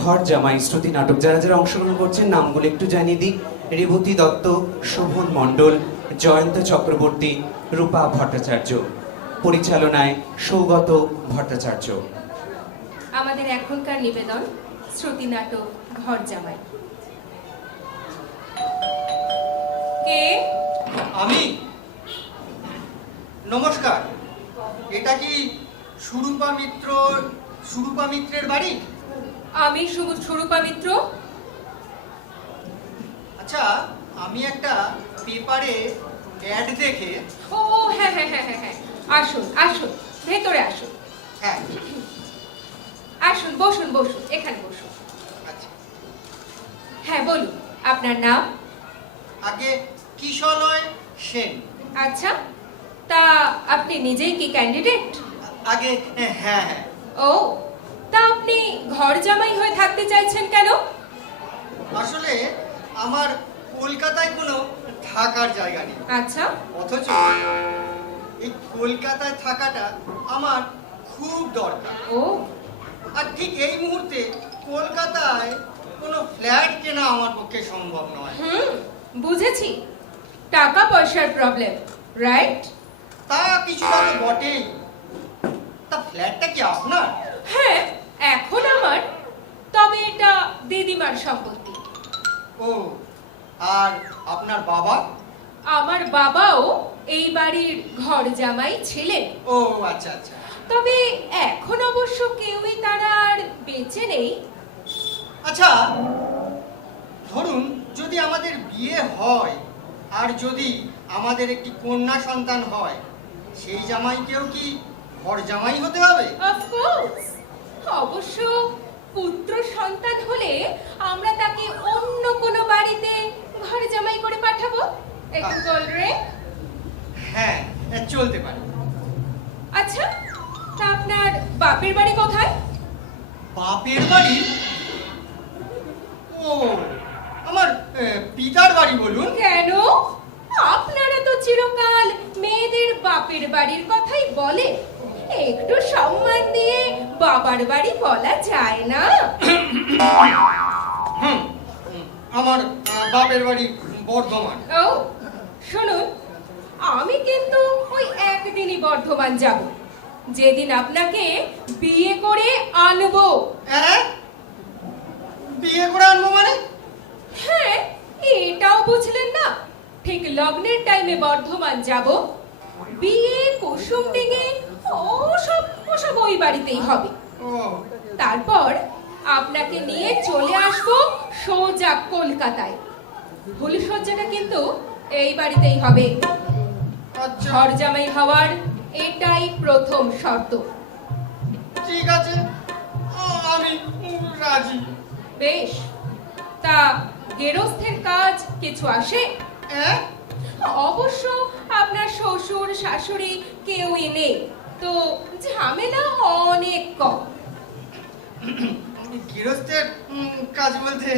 ঘর জামাই শ্রুতি নাটক যারা যারা অংশগ্রহণ করছেন নামগুলো একটু জানিয়ে দিই। রেবতী দত্ত, শোভন মণ্ডল, জয়ন্ত চক্রবর্তী, রূপা ভট্টাচার্য। পরিচালনায় সৌগত ভট্টাচার্য। আমাদের এখনকার নিবেদন শ্রুতি নাটক ঘর জামাই। কে? আমি। নমস্কার, এটা কি সুরূপা মিত্রের বাড়ি? আমি সুরূপা মিত্র। আচ্ছা, আমি একটা পেপারে অ্যাড দেখে। ও হ্যাঁ হ্যাঁ হ্যাঁ হ্যাঁ হ্যাঁ, আসুন আসুন, ভেতরে আসুন। হ্যাঁ, আসুন, বসুন বসুন, এখানে বসুন। আচ্ছা। হ্যাঁ বলুন, আপনার নাম? আগে কিশলয় সেন। আচ্ছা, তা আপনি নিজেই কি ক্যান্ডিডেট? আগে হ্যাঁ হ্যাঁ। ও, তা আপনি ঘর জামাই হয়ে থাকতে চাইছেন কেন? আসলে আমার কলকাতায় কোনো থাকার জায়গা নেই। আচ্ছা, অথচ এই কলকাতায় থাকাটা আমার খুব দরকার। ও আর ঠিক এই মুহূর্তে কলকাতায় কোনো ফ্ল্যাট কেনা আমার পক্ষে সম্ভব নয়। বুঝেছি, টাকা পয়সার প্রবলেম, রাইট? তা কিছুটা তো বটেই। তা ফ্ল্যাটটা কি আপনার? হ্যাঁ, এখন আমার, তবে এটা দিদিমার সম্পত্তি। ও, আর আপনার বাবা? আমার বাবাও এই বাড়ির ঘর জামাই ছিলেন। ও আচ্ছা আচ্ছা। তবে এখন অবশ্য কেউই তারা আর বেঁচে নেই। আচ্ছা, ধরুন যদি আমাদের বিয়ে হয় আর যদি আমাদের একটি কন্যা সন্তান হয়, সেই জামাইকেও কি ঘর জামাই হতে হবে? অফকোর্স, অবশ্য পুত্র সন্তান হলে আমরা তাকে অন্য কোনো বাড়িতে ঘর জামাই করে পাঠাবো। একটু বল রে। হ্যাঁ, চলতে পারে। আচ্ছা, তা আপনার বাপের বাড়ি কোথায়? বাপের বাড়ি? ও, আমার পিতার বাড়ি বলুন। কেন? আপনারা তো চিরকাল মেয়েদের বাপের বাড়ির কথাই বলে, একটু সম্মান দিয়ে বাবার বাড়ি বলা যায় না? আমার বাপের বাড়ি বর্ধমান। ও শুনুন, আমি কিন্তু ওই একদিনই বর্ধমান যাব, যেদিন আপনাকে বিয়ে করে আনবো। হ্যাঁ, বিয়ে করে আনবো মানে? হ্যাঁ, এটাও বুঝলেন না? ঠিক লগ্নের টাইমে বর্ধমান যাব, বিয়ে কুসুম ডিঙে ওসব ওই বাড়িতেই হবে। ও তারপর আপনাকে নিয়ে চলে আসবো সোজা কলকাতায়। ফুলসজ্জাটা কিন্তু এই বাড়িতেই হবে। আচ্ছা, ঘর জামাই হওয়ার এটাই প্রথম শর্ত। ঠিক আছে, আমি রাজি। বেশ, তা গেরস্থের কাজ কিছু আসে? হ্যাঁ, অবশ্য আপনার শ্বশুর শাশুড়ি কেউই নেই, তো ঝামেলা অনেক কম। গৃহস্থের কাজ বলতে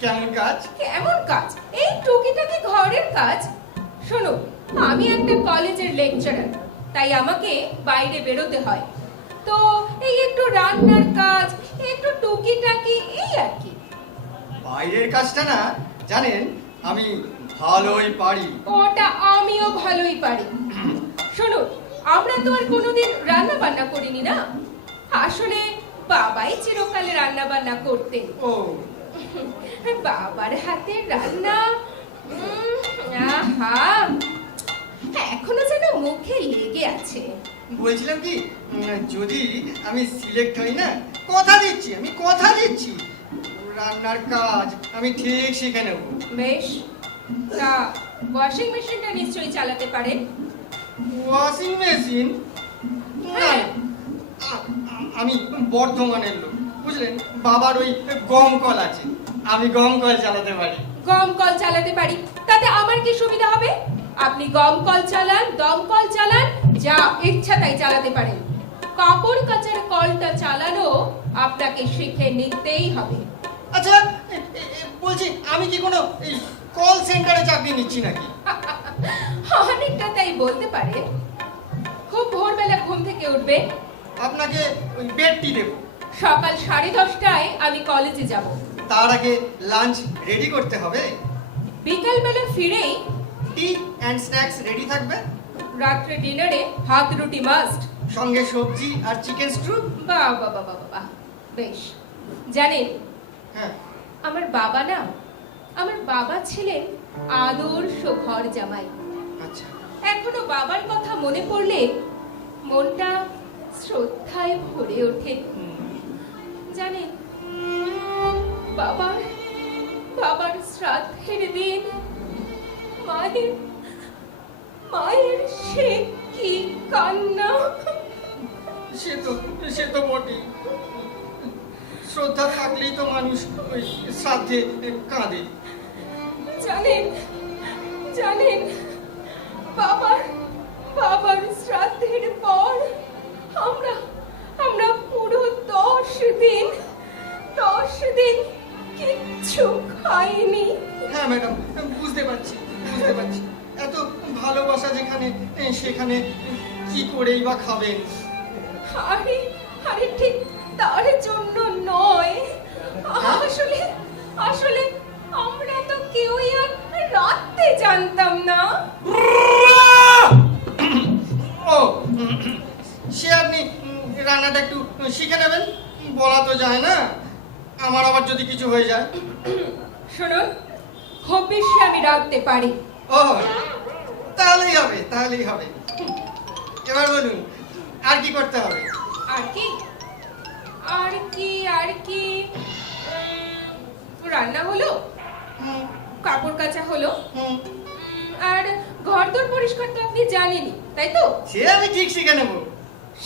কেমন কাজ? কেমন কাজ? এই টুকিটাকি ঘরের কাজ। শোনো, আমি একটা কলেজের লেকচারার, তাই আমাকে বাইরে বেরোতে হয়, তো এই একটু রান্নার কাজ, একটু টুকিটাকি, এই আর কি। বাইরের কাজটা না জানেন আমি ভালোই পারি। ওটা আমিও ভালোই পারি। শোনো, আমরা তো আর কোনোদিন রান্না বান্না করিনি না, আসলে বাবাই চিরকালে রান্না বান্না করতেন। ও, বাবার হাতের রান্না, আহা, এখনো যেন মুখে লেগে আছে। বলছিলাম কি, যদি আমি সিলেক্ট হই না, আমি কথা দিচ্ছি রান্নার কাজ আমি ঠিক শিখে নেব। বেশ, তা ওয়াশিং মেশিনটা নিশ্চয়ই চালাতে পারেন? Washing machine? হ্যাঁ। আমি বর্ধমানের লোক, বুঝলেন, বাবার ওই গম কল আছে, আমি গম কল চালাতে পারি। গম কল চালাতে পারি, তাতে আমার কি সুবিধা হবে? আপনি গম কল চালান, দমকল চালান, যা ইচ্ছা তাই চালাতে পারেন। কাপড় কাচার কলটা চালানো আপনাকে শিখে নিতেই হবে। আচ্ছা, বলছি আমি কি কোনো কল সেন্টারে চাকরি নিচ্ছি নাকি? অনেকটা তাই বলতে পারেন। খুব ভোরবেলা ঘুম থেকে উঠবে, আপনাকে ওই বেডটি দেবো। সকাল 10:30টায় আমি কলেজে যাব। তার আগে লাঞ্চ রেডি করতে হবে। বিকালবেলা ফিরেই টি অ্যান্ড স্ন্যাক্স রেডি থাকবে। রাত্রে ডিনারে ভাত রুটি মাস্ট, সঙ্গে সবজি আর চিকেন স্টু। বাহ বাহ বাহ বাহ বাহ, বেশ। জানেন, হ্যাঁ, আমার বাবা ছিলেন আদর্শ ঘর জামাই। আচ্ছা। এখনো বাবার কথা মনে পড়লে মনটা শ্রদ্ধায় ভরে ওঠে। জানেন, বাবার শ্রাদ্ধের দিন মায়ের সে কি কান্না! সে তো বটেই। শ্রদ্ধা থাকলেই তো মানুষ ওই শ্রাদ্ধে কাঁদে। জানেন বাবার শ্রাদ্ধের পর আমরা পুরো 10 দিন কিচ্ছু খাইনি। হ্যাঁ ম্যাডাম, বুঝতে পারছি। এত ভালোবাসা যেখানে, সেখানে কি করেই বা খাবেন? আরে ঠিক তার জন্য নয়, আসলে আমরা তো কেউই আর রাতে জানতাম না। ও, সে আপনি রান্নাটা একটু শিখে নেবেন। বলা তো যায় না, আমার আবার যদি কিছু হয়ে যায়। শুনুন, খুব বেশি আমি রাখতে পারি। ও, তাহলেই হবে। এবার বলুন, আর কি করতে হবে? আর কি রান্না হলো, হুম, কাপড় কাচা হলো, হুম। আর ঘরদোর পরিষ্কার তো আপনি জানেনই, তাই তো? সে আমি ঠিক শিখে নেব।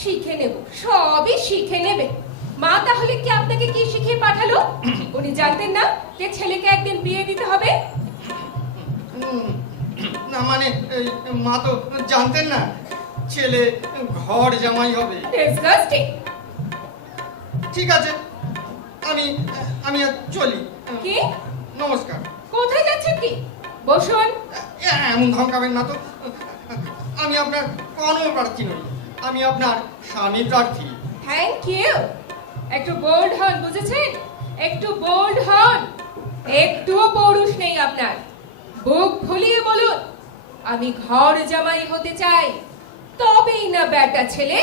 শিখে নেব, সবই শিখে নেবে। মা তাহলে কি আপনাকে কি শিখিয়ে পাঠালো? উনি জানতেন না যে ছেলেকে একদিন বিয়ে দিতে হবে? না মানে, মা তো জানতেন না ছেলে ঘর জামাই হবে। ডিসগাস্টিং। ঠিক আছে, আমি আর চলি। কি? নমস্কার। কোথায় যাচ্ছেন কি? বসুন। এমন ধমকাবেন না তো। আমি আপনার কোনো প্রার্থী নই, আমি আপনার স্বামী প্রার্থী। Thank you. একটু বোল্ড হন, বুঝেছেন? একটু বোল্ড হন। একটুও পৌরুষ নেই আপনার। বুক ফুলিয়ে বলুন, আমি ঘর জামাই হতে চাই, তবেই না বেটা ছেলে।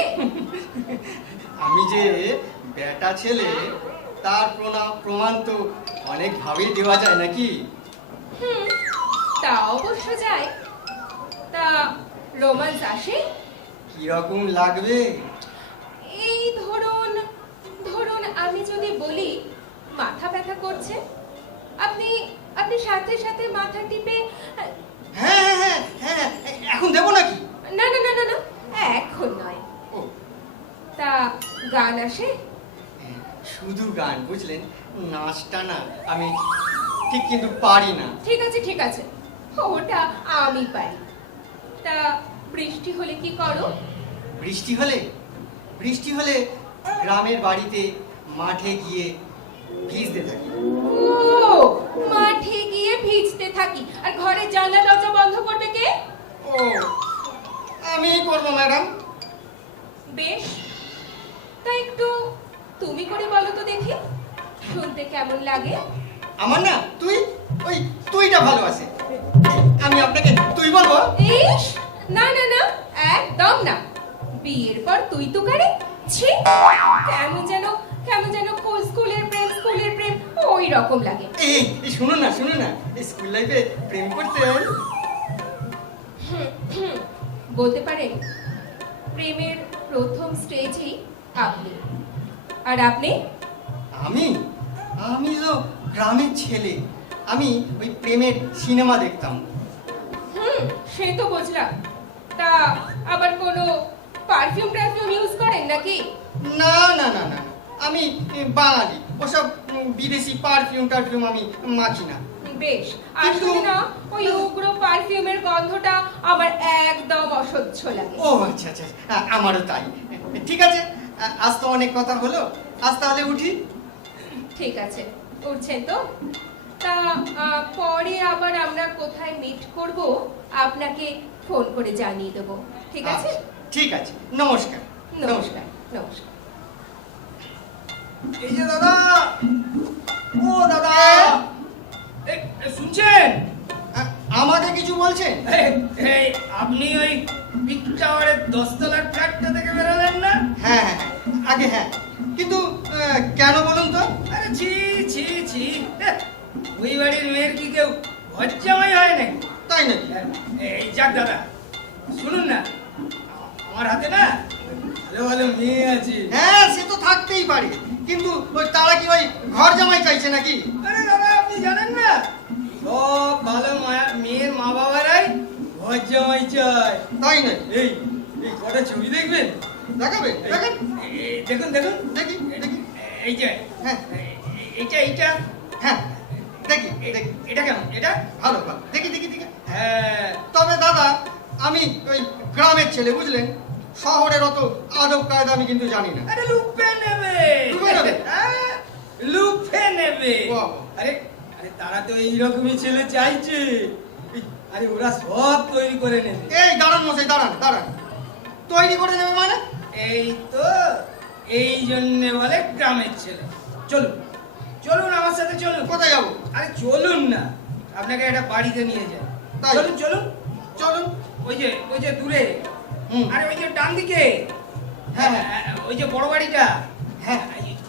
আমি যে বেটা ছেলে তার প্রমাণ তো অনেক ভাবেই দেওয়া যায় নাকি? তা অবশ্য যায়। তা রোমান্স আসে? কিরকম লাগবে? এই ধরুন আমি যদি বলি মাথা ব্যথা করছে, আপনি সাথে সাথে মাথা টিপে। হ্যাঁ, এখন দেবো নাকি? না, এখন নয়। ও, তা গান আসে? শুধু গান, বুঝলেন? নাচটা না আমি ঠিক কিন্তু পারি না। ঠিক আছে, ওটা আমি পারি। তা বৃষ্টি হলে কি করো? বৃষ্টি হলে গ্রামের বাড়িতে মাঠে গিয়ে ভিজতে থাকি। ও, মাঠে গিয়ে ভিজতে থাকি। আর ঘরের জানলা দরজা বন্ধ করবে কে? ও, আমিই করবো ম্যাডাম। বেশ, তা একটু তুমি করে বলো তো দেখি, শুনতে কেমন লাগে? আমার না তুইটা ভালো আছে। আমি আপনাকে তুই বলবো? ইস, না, একদম না। বিয়ের পর তুই তো করে ছি, কেমন যেন স্কুলের প্রেম ওই রকম লাগে। এই শুনুন না, স্কুল লাইফে প্রেম করতেন? বলতে পারেন প্রেমের প্রথম স্টেজই আপনি। আর আপনি? আমি তো গ্রামের ছেলে, আমি ওই প্রেমের সিনেমা দেখতাম। সে তো বুঝলাম। তা আবার কোনো পারফিউম ইউজ করেন নাকি? না, আমি বাঙালি, ওসব বিদেশি পারফিউম আমি মাখি না। বেশ, আসলে না ওই উগ্র পারফিউমের গন্ধটা আমার একদম অসহ্য লাগে। ও আচ্ছা, আমারও তাই। ঠিক আছে, আজ তো অনেক কথা হলো, আজ তাহলে উঠি। ঠিক আছে, উঠছেন তো? তা পরে আবার আমরা কোথায় মিট করব আপনাকে ফোন করে জানিয়ে দেবো, ঠিক আছে? ঠিক আছে, নমস্কার। নমস্কার। এই যে দাদা, আপনি ওই বিগ টাওয়ারের 10 তলার ফ্ল্যাটটা থেকে বেরোলেন না? হ্যাঁ হ্যাঁ আগে হ্যাঁ, কিন্তু কেন বলুন তো? আরে ছি ছি ছি, ওই বাড়ির মেয়ের কি কেউ ঘর জামাই হয় নাকি? তাই নাকি? এই যাক দাদা, শুনুন না, আমার হাতে না ভালো ভালো মেয়ে আছে। হ্যাঁ সে তো থাকতেই পারে, কিন্তু ওই তারা কি ওই ঘর জামাই চাইছে নাকি? আরে দাদা, আপনি জানেন না, সব ভালো মেয়ের মা বাবারাই ঘর জামাই চায়। তাই নাকি? এই এই কটা ছবি দেখবেন? দেখাবে? দেখেন দেখুন দেখুন, দেখি দেখি। এই যে হ্যাঁ এইটা এইটা, হ্যাঁ দেখি দেখি। এটা কেমন? এটা ভালো ভালো, দেখি দেখি দেখি। হ্যাঁ। তবে দাদা আমি ওই গ্রামের ছেলে, বুঝলেন, শহরের অত আদব কায়দা আমি কিন্তু জানি না। আরে লুপে নেবে, লুপে নেবে? হ্যাঁ, লুপে নেবে। বাহ। আরে আরে তারা তো এইরকমই ছেলে চাইছে। আরে ওরা সব তৈরি করে নেবে। এই দাঁড়ান মশাই, দাঁড়ান দাঁড়ান, তৈরি করে নেবে মানে? এই তো, এই জন্য বলে গ্রামের ছেলে। চলুন চলুন আমার সাথে চলুন। কোথায় যাবো? আরে চলুন না, আপনাকে একটা বাড়িতে নিয়ে যাই। তাই? চলুন চলুন চলুন। ওই যে দূরে, হুম। আরে ওই যে ডান দিকে, হ্যাঁ, ওই যে বড় বাড়িটা, হ্যাঁ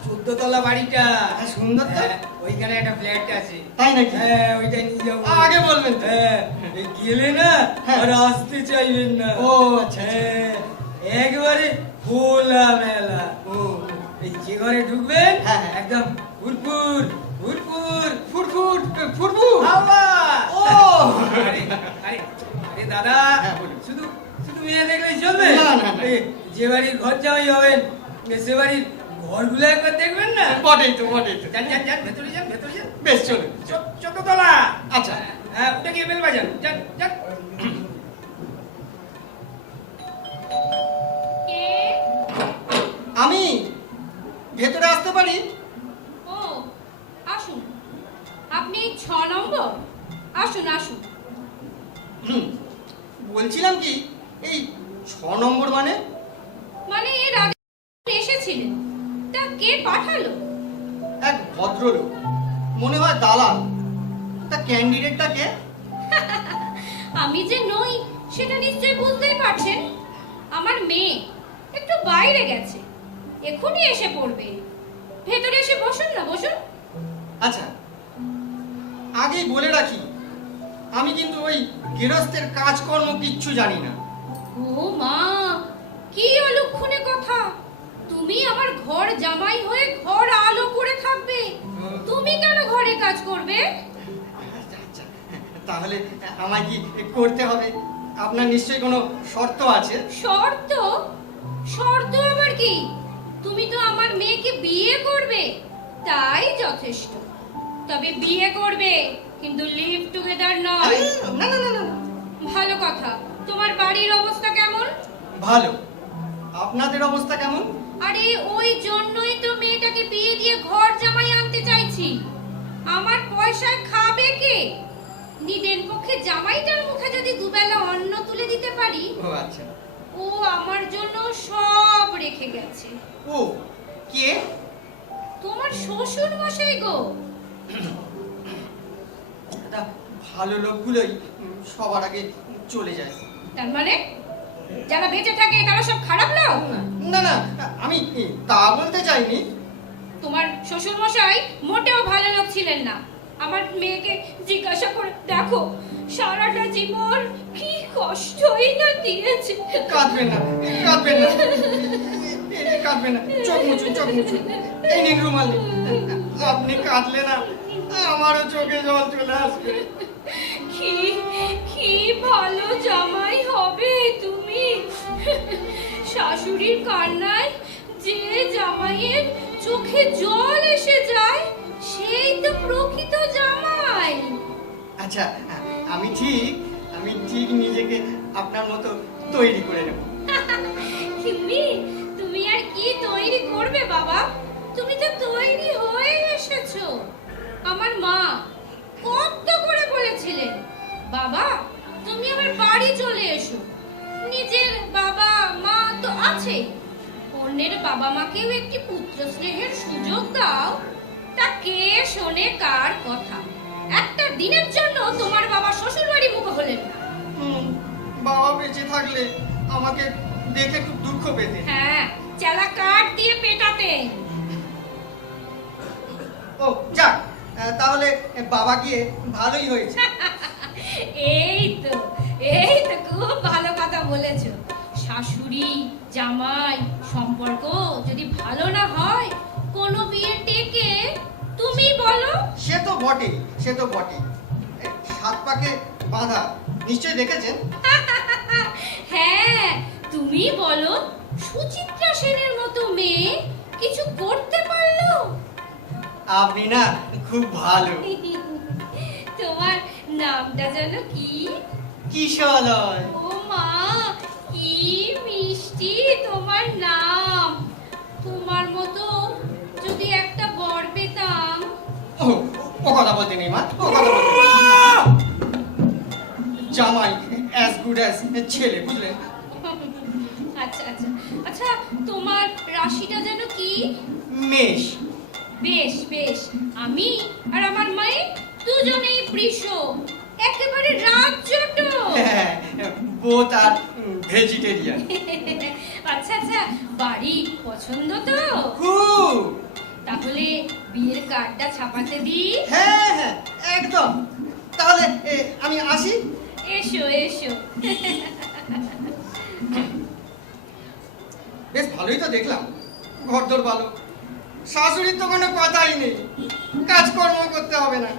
14 তলা বাড়িটা। হ্যাঁ, সুন্দর তো। হ্যাঁ, ওইখানে একটা ফ্ল্যাট আছে। তাই নাকি? হ্যাঁ, ওইটা নিয়ে যাবো। আগে বলবেন তো। হ্যাঁ, এই গেলে না হ্যাঁ। আর আসতে চাইবেন না। ও আচ্ছা, আচ্ছা। হ্যাঁ, একবারে খোলা মেলা। ও এই যে ঘরে ঢুকবেন, হ্যাঁ, হ্যাঁ। একদম ফুরফুর ফুরফুর ফুটফুট ফুটফু। হাওয়া। ও আরে আরে আরে দাদা, হ্যাঁ, বলুন। শুধু শুধু মেয়ে দেখলেই চলবে? না, না, না। এই যে বাড়ির ঘর জামাই হবেন, সে বাড়ির ঘরগুলো একবার দেখবেন না? বটেই তো, বটেই তো। যান যান যান, ভেতরে যান, ভেতরে যান। বেশ চলুন। 14 তলা। আচ্ছা। হ্যাঁ, উঠে গিয়ে বেল বাজান। যান যান। কে? আমি ভেতরে আসতে পারি? ও আসুন, আপনি এই 6 নম্বর? আসুন আসুন। হুম, বলছিলাম কি, এই 6 নম্বর মানে? মানে এর আগে এসেছিলেন, তা কে পাঠালো? এক ভদ্রলোক, মনে হয় দালাল। তা ক্যান্ডিডেটটা কে? আমি যে নই সেটা নিশ্চয়ই বুঝতেই পারছেন। আমার মেয়ে একটু বাইরে গেছে, এখনই এসে পড়বে। ভেতরে এসে বসুন না, বসুন। আচ্ছা, আগেই বলে রাখি, আমি কিন্তু ওই গৃহস্থের কাজকর্ম কিচ্ছু জানি না। ও মা, কি অলক্ষণে কথা! তুমি আমার ঘর জামাই হয়ে ঘর আলো করে থাকবে, তুমি কেন ঘরে কাজ করবে? আচ্ছা, আচ্ছা, তাহলে আমায় কি করতে হবে? আপনার নিশ্চয়ই কোনো শর্ত আছে? শর্ত? শর্ত আবার কি? তুমি তো আমার মেয়েকে বিয়ে করবে, তাই যথেষ্ট। তবে বিয়ে করবে, কিন্তু লিভ টুগেদার নয়। না না না না। ভালো কথা। তোমার বাড়ির অবস্থা কেমন? ভালো। আপনাদের অবস্থা কেমন? আরে ওই জন্যই তো মেয়েটাকে বিয়ে দিয়ে ঘর জামাই আনতে চাইছি। আমার পয়সায় খাবে কে? নিদেন পক্ষে জামাইটার মুখে যদি দুবেলা অন্ন তুলে দিতে পারি। ও আচ্ছা। ও আমার জন্য সব রেখে গেছে। ও কে? তোমার শ্বশুর মশাই গো। তা ভালো লোকগুলোই সবার আগে চলে যায়। তার মানে যারা বেঁচে থাকে তারা সব খারাপ লোক? না না, আমি তা বলতে চাইনি। তোমার শ্বশুর মশাই মোটেও ভালো লোক ছিলেন না। আমার মেয়েকে জিজ্ঞাসা করে দেখো, সারাটা জীবন কি কষ্টই না দিয়েছে। কাঁদবেন না, কাঁদবেন না, কাঁদবেন না। চোখ মুছুন, চোখ মুছুন। এই নিন রুমাল। আপনি কাঁদলে না আমারও চোখে জল চলে আসবে। কি কি ভালো জামাই হবে তুমি। শাশুড়ির কান্নায় যে জামাইয়ের চোখে জল এসে যায়, সেই তো প্রকৃত জামাই। আচ্ছা, আমি ঠিক নিজেকে আপনার মতো তৈরি করে নেব। তুমি তুমি আর কি তৈরি করবে বাবা? তুমি তো তৈরি হয়ে এসেছো। আমার মা কত করে বলেছিলেন, বাবা তুমি আমার বাড়ি চলে এসো। নিজের বাবা মা তো আছে, অন্যের বাবা মাকেও একটি পুত্র স্নেহের সুযোগ দাও। তা কে শোনে কার কথা? একটা দিনের জন্য তোমার বাবা শ্বশুর বাড়ি মুখ হলেন না। বাবা বেঁচে থাকলে আমাকে দেখে খুব দুঃখ পেতেন। হ্যাঁ, চেলা কাঠ দিয়ে পেটাতেন। ও যাক, তাহলে বাবা গিয়ে ভালোই হয়েছে। এই তো খুব ভালো কথা বলেছো। শাশুড়ি জামাই সম্পর্ক যদি ভালো না হয়, কোনো বিয়ে টেকে? তুমি বলো। সে তো বটে, সে তো বটে। সাত পাকে বাঁধা নিশ্চয় দেখেছেন। হ্যাঁ, তুমি বলো, সুচিত্রা সেনের মতো মেয়ে কিছু করতে পারলো? আপনি না খুব ভালো। তোমার নামটা যেন কি? কিশলয়। ও মা, কি মিষ্টি তোমার নাম। তোমার মতো যদি একটা বর পেতাম। ও কথা বলতে নেই মা, ও কথা বলতে নেই। জামাই অ্যাজ গুড অ্যাজ ছেলে, বুঝলেন? আচ্ছা আচ্ছা আচ্ছা, তোমার রাশিটা যেন কি? মেষ। বেশ বেশ, আমি আর আমার মায়ে দুজনেই বৃষ, একেবারে রাজ্যট। হ্যাঁ, বোথ আর ভেজিটেরিয়ান। আচ্ছা আচ্ছা, বাড়ি পছন্দ তো? খুব। তাহলে বিয়ের কার্ডটা ছাপাতে দিই? হ্যাঁ হ্যাঁ, একদম। তাহলে আমি আসি। এসো এসো। বেশ ভালোই তো দেখলাম, ঘরদোর ভালো, শাশুড়ির তো কোনো কথাই নেই, কাজকর্ম করতে হবে না।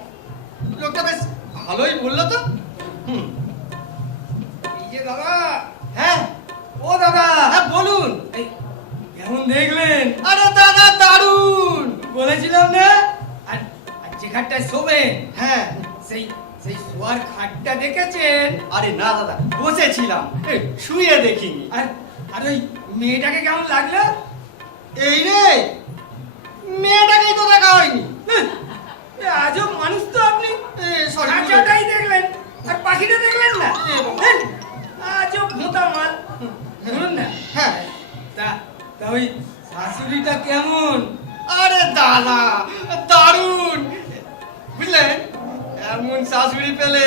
লোকটা বেশ ভালোই বললো তো। এই যে দাদা, হ্যাঁ। ও দাদা, হ্যাঁ বলুন। এই কেমন দেখলেন? আরে দাদা দারুণ। বলেছিলাম না? আর আর যে খাটটায় শোবেন, হ্যাঁ। সেই সেই শোয়ার খাটটা দেখেছেন? আরে না দাদা, বসেছিলাম, শুয়ে দেখিনি। আর আর ওই মেয়েটাকে কেমন লাগলো? এই রে, মেয়েটাকেই তো দেখা হয়নি। এ আজব মানুষ তো আপনি। সরি, খাঁচাটাই দেখলেন আর পাখিটা দেখলেন না? এ বাবা। হেন, আজব ভোঁতা মাল। শুনুন না, হ্যাঁ। তা তা ওই শাশুড়িটা কেমন? আরে দাদা দারুণ, বুঝলেন? এমন শাশুড়ি পেলে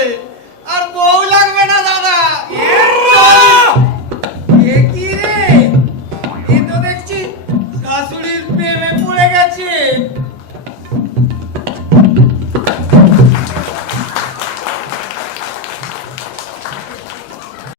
আর বউ লাগবে না দাদা। চলো